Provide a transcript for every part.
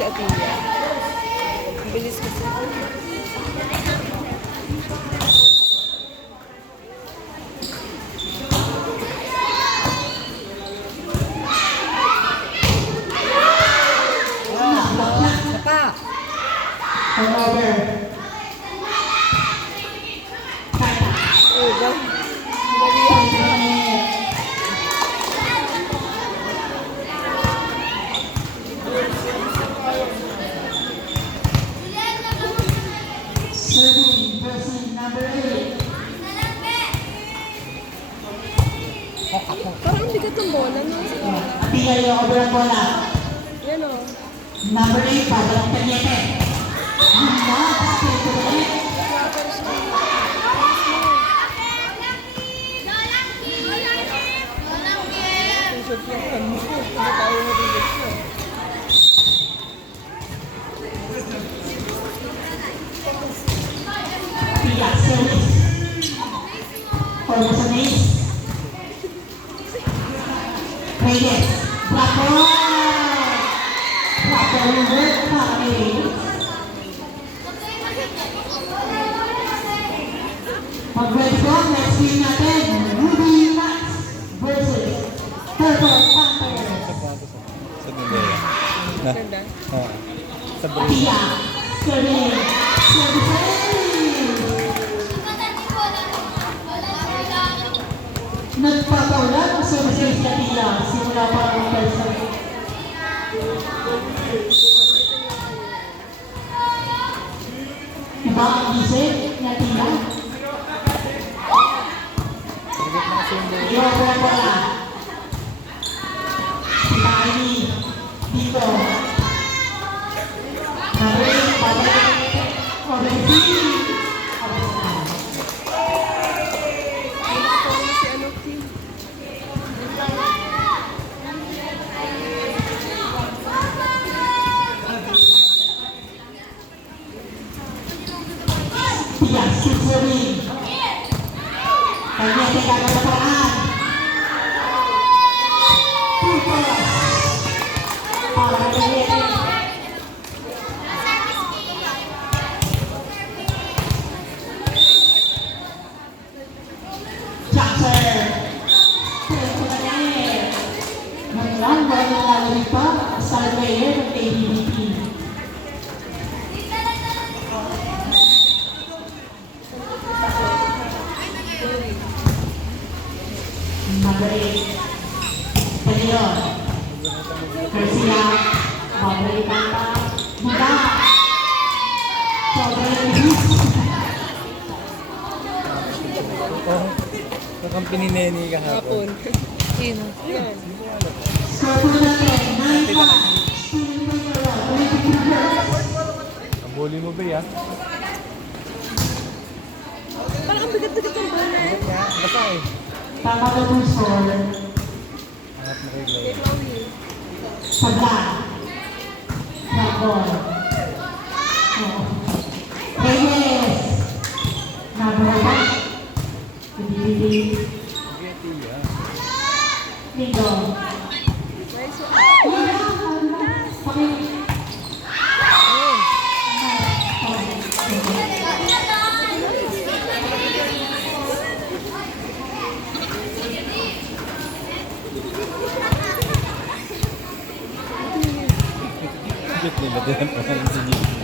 Si Atia. Bilis kasi. Parang hindi ka itong bola, no? Tia yung over ang bola. Yan o. Number 8, Padalang Tanyete. Tia, service. Formosan Ace. Reyes. Bravo! Bravo, work pa Reyes. Mag-ready ko, next game natin, Ruby Max versus Purple Panther. Sa Nilea. Ganda. Sa Brina. Atia, service. Nagpapaulan ang services sa Atia simula pa ang pwersa. Iba ang isip ni Atia. Iba po pala. Kita ini dito. Narin, pabalik. Pabalik. Yes, keep moving. Kanya tidak ada perang. Jackson. Menang baru lalu pa star player ng ABBP. Number 8, Penion, Garcia, Pablo Panta, Muda, Kakampi ni Neni kahapon. Sino? Yan. Ang bully mo ba yan? Parang ang bigat-bigat ng bola eh. Basta eh. Tama na po score. Angat mo kay Gloria. Sabla. Rabon. Reyes. Nabola. Bibili. Sige, Tia. Lindo. Nice one. Cute nila din ang pangalan sa Gigi.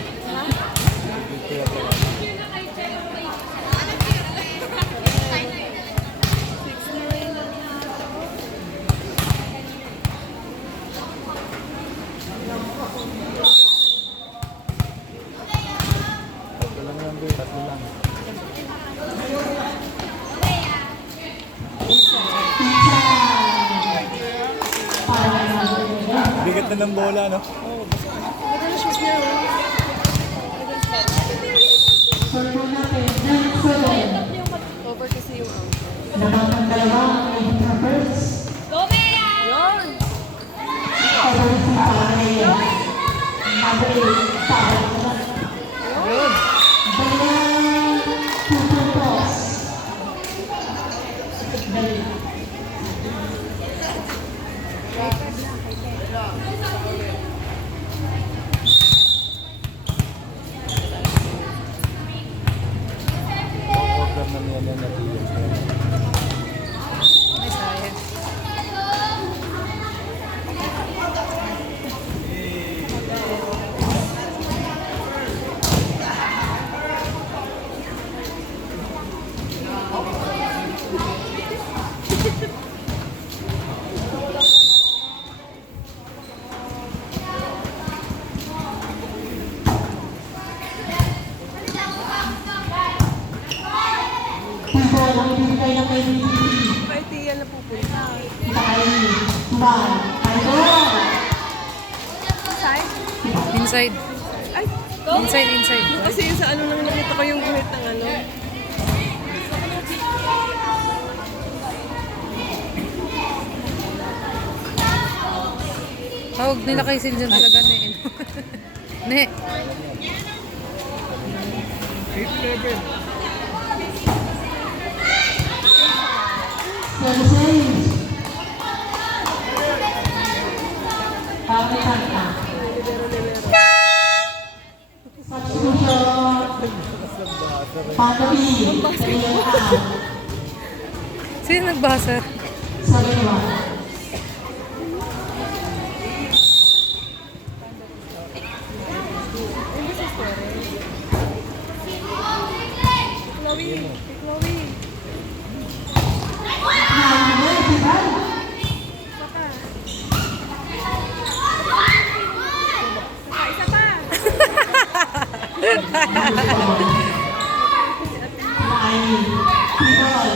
Ito lang naman Bigat na ng bola, no? Maganda na shoes niya, oh. Circle natin, 9-7. Over kasi yung ankle. Naman ng dalawang lady troopers. Yun! Pabalik si Pare. Number 8, Pare. Yun! Dalawang tutupos. Dali. Program na niya na natin. Ay, sayang. Tipo, ang ibigay ng MVP. Kahit di yan napupunta. Dahil, Tumal. Idol. Side? Inside. Ay! Inside. Kasi yung sa ano nang nakita ko yung guhit ng ano. Tawag nila kay Siljan talaga na yun. Ne. Services. Pakitan ka. Substitution. Panabi. Ayan ka. Sino nagbasa? Sariwa. Chloe! Chloe! Number 5. Isa pa! Nine. People.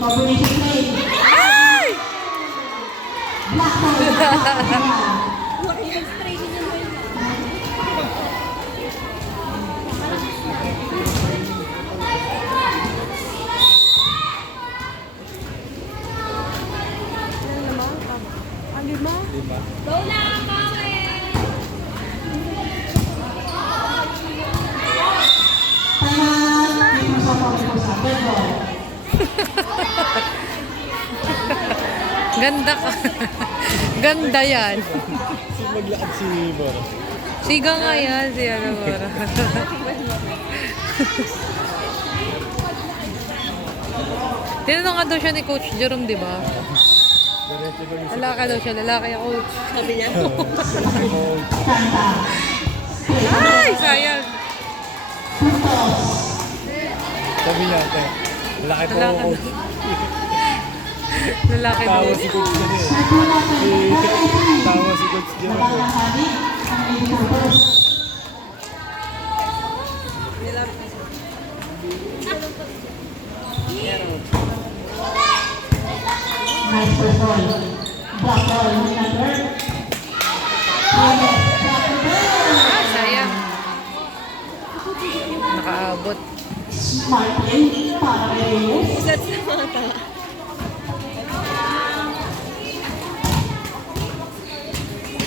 Combination play. Black ball. Yan naman, tama. Ang lima? Diba? Tanan. Dito sa pagpusa. Red ball. Ganda ka. Ganda yan. Si maglaad si Bora. Siga nga yan, si Alabora. Tinanong nga daw siya ni Coach Jerome, di ba? Diretso ko yung Lalaki daw siya, lalaki ako. Sabi niya. Kanta. Ay, sayang. Puntos. sabi niya, te. Laki po Lalaki ako. Lalaki daw. Tawa si Coach Jan eh. Circle natin. Tawa si Coach Jan. Nakalahani ang lady troopers. Nice person. Black ball. Number. Ah, sayang. Nakaabot. Smart play para kay Reyes. Set sa mata.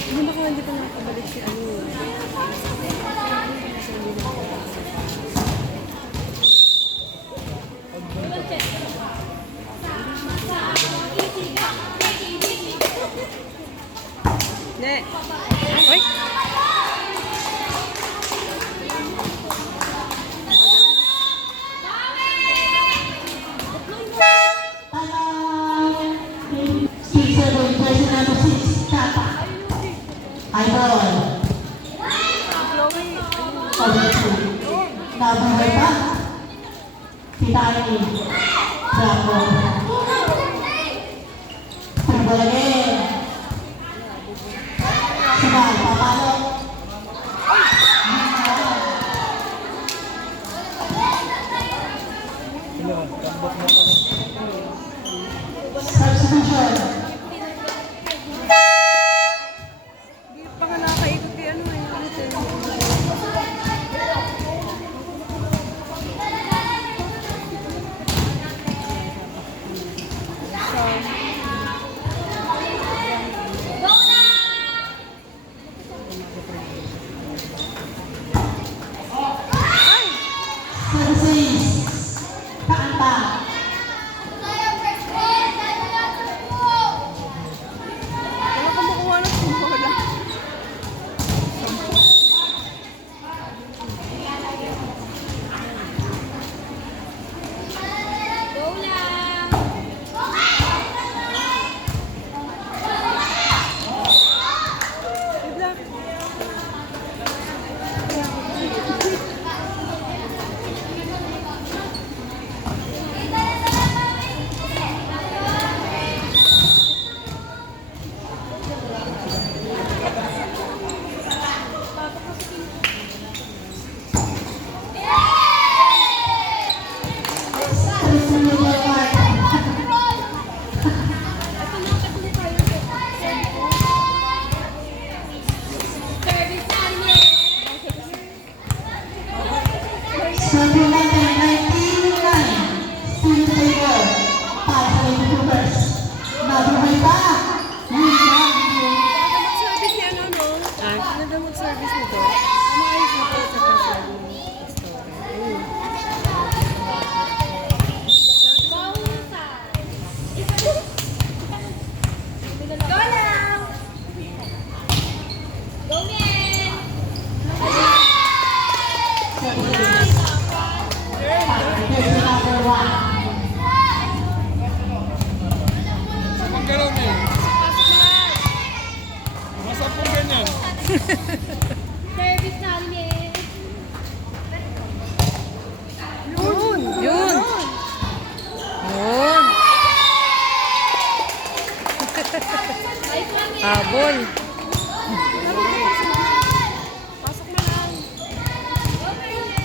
Hindi ba kung hindi pa nakakabalik si ano? Ne. Ay, Tanan. 6-7. Person number 6. Tata. Idol. Chloe. Pag-ibig. Nabuhay pa. Pitani. Bravo. Pagbalagin. Sabay, papalo. Sino ka? Tambok na pala. Substitution. Anong gano'n yun? Masap po ganyan. Service namin. Yun! Yun! Habol! Pasok na lang. Go service!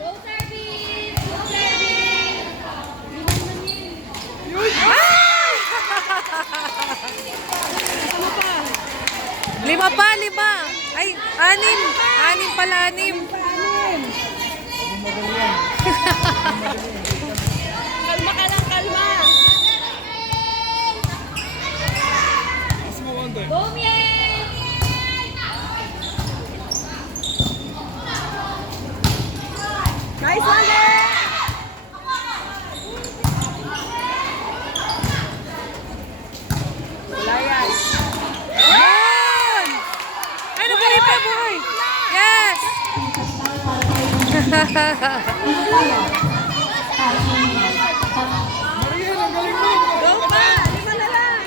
Go service! Lima pa, lima! Ay, anim! Anim pala, anim! Kalma ka lang, kalma. Mas mo konti. Go, Miel! Nice one, Miel! Wala yan. Yun! Ay, nabuhay pa, buhay! Yes! Mariel, ang galing mo! Go pa! Lima na lang!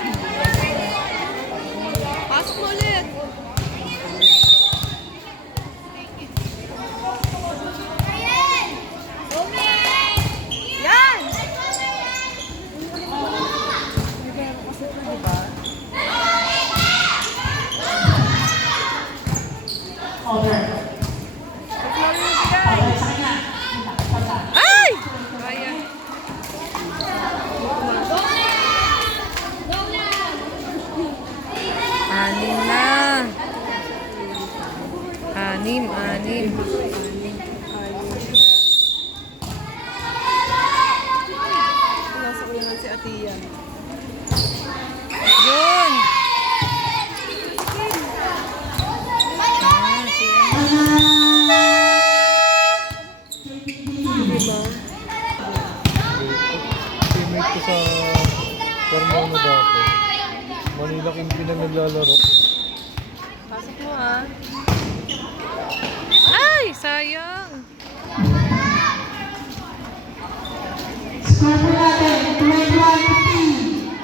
Pasok mo ulit! Yan! Over. Over sa kanya. Ay! Ayan. Anim na. Anim, anim. Nasa ulan si Atiya. Yun! Teammate ko sa Carmona dati. Manila Kingpin ang naglalaro. Pasok mo ah. Ay! Sayang! Score po natin, 21-15.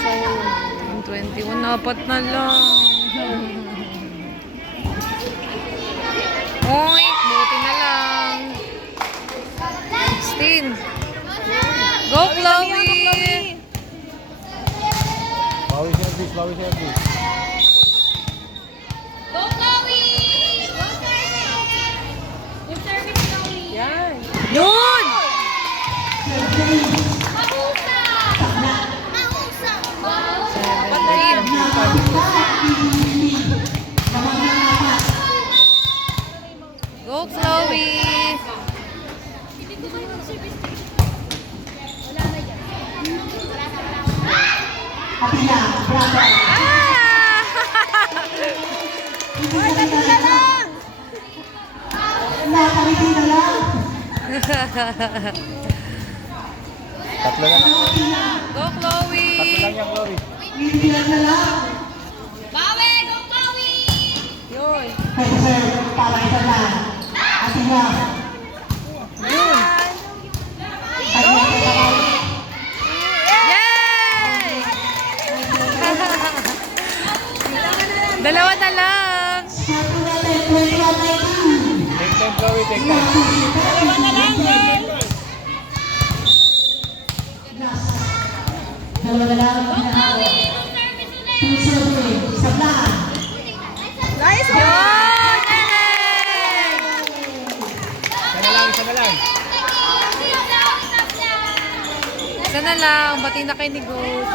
Sayang. 21, apat na lang. Oy! Buti na lang. 16. Go, Chloe! Bawi service, bawi service. Go, Chloe! Go, service! Good service, Chloe! Yan! Yun! Mahusa! Mahusa! Wow! 17. Go, Chloe! Hindi ko kayo mag-service. Wala na yan. Atiya, bravo. Ah! Ay, tatlo na lang! Nakaliti na lang. Tatlo na lang. Go, Chloe! Tatlo lang yan, Chloe. Bibilan na lang. Bawi! Go, Chloe! Yun! Pwede sir, para isa na. Atiya. Yun! Atiya, atiya. Yay! Dalawa na lang! Score po natin, 21-19. Take time, Chloe, take time. Dalawa na lang. Two serving, isa lang. Nice Yun! one! Yay! Isa na lang, isa na lang. Isa na lang, bati na kay ni Goat.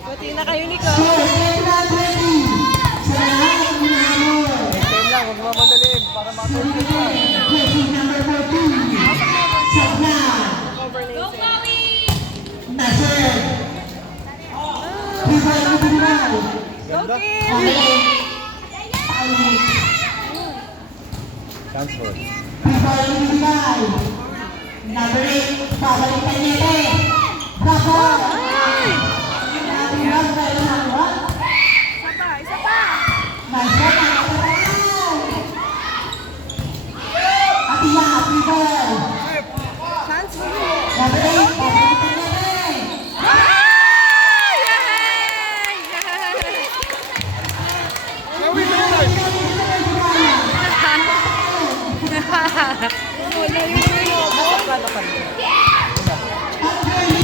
Buti na kayo, Nico. Score, 21-20. Sa lahat ng hinahamon. Take time lang, huwag mamadaliin para makatulog ka. Question number 14. Sabna. Go, Chloe! Nasir. Before you binigay. Go, Kim! Okay. Paulit. Chance for it. Before you binigay. Number 8. Babalik ka niya. Bravo. Ay! Number 11. Isa pa, isa pa! Nice one.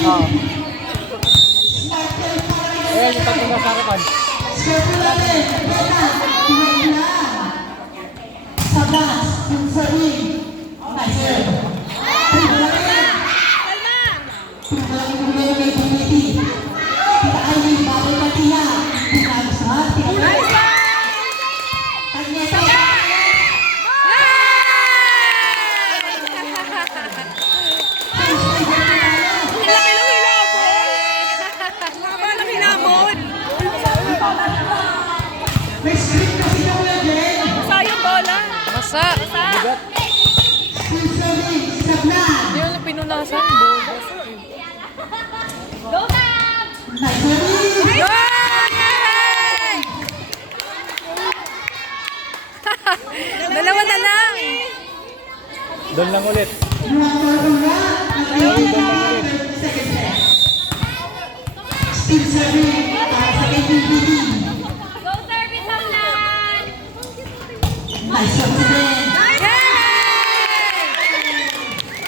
Oo. Ayan, yung tatlong nasa harapan. Serve natin. Beta. Kumain lang. Sabas. Yung serving. Nice serve. Kita Aileen, babay pa siya. Pinagsa. Pinagsa. May script kasi na wala din. Masa. Bigat. Still serving. Sablan. Hindi mo na pinunasan. Bola. Go, Cam! Nice serving. Yay! Dalawa na lang. Doon lang ulit. Second set. Still serving. Para sa KPPD. Go, service up lang! Nice serve din. Yay!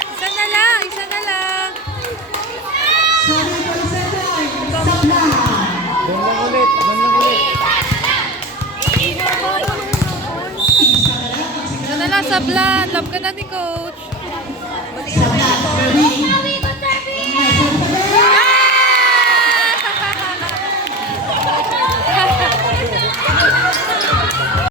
Isa na lang. Isa na lang. Serving for the center. Sablan. Doon lang ulit. Doon lang ulit. Isa na lang sa blood. Love ka na ni Coach.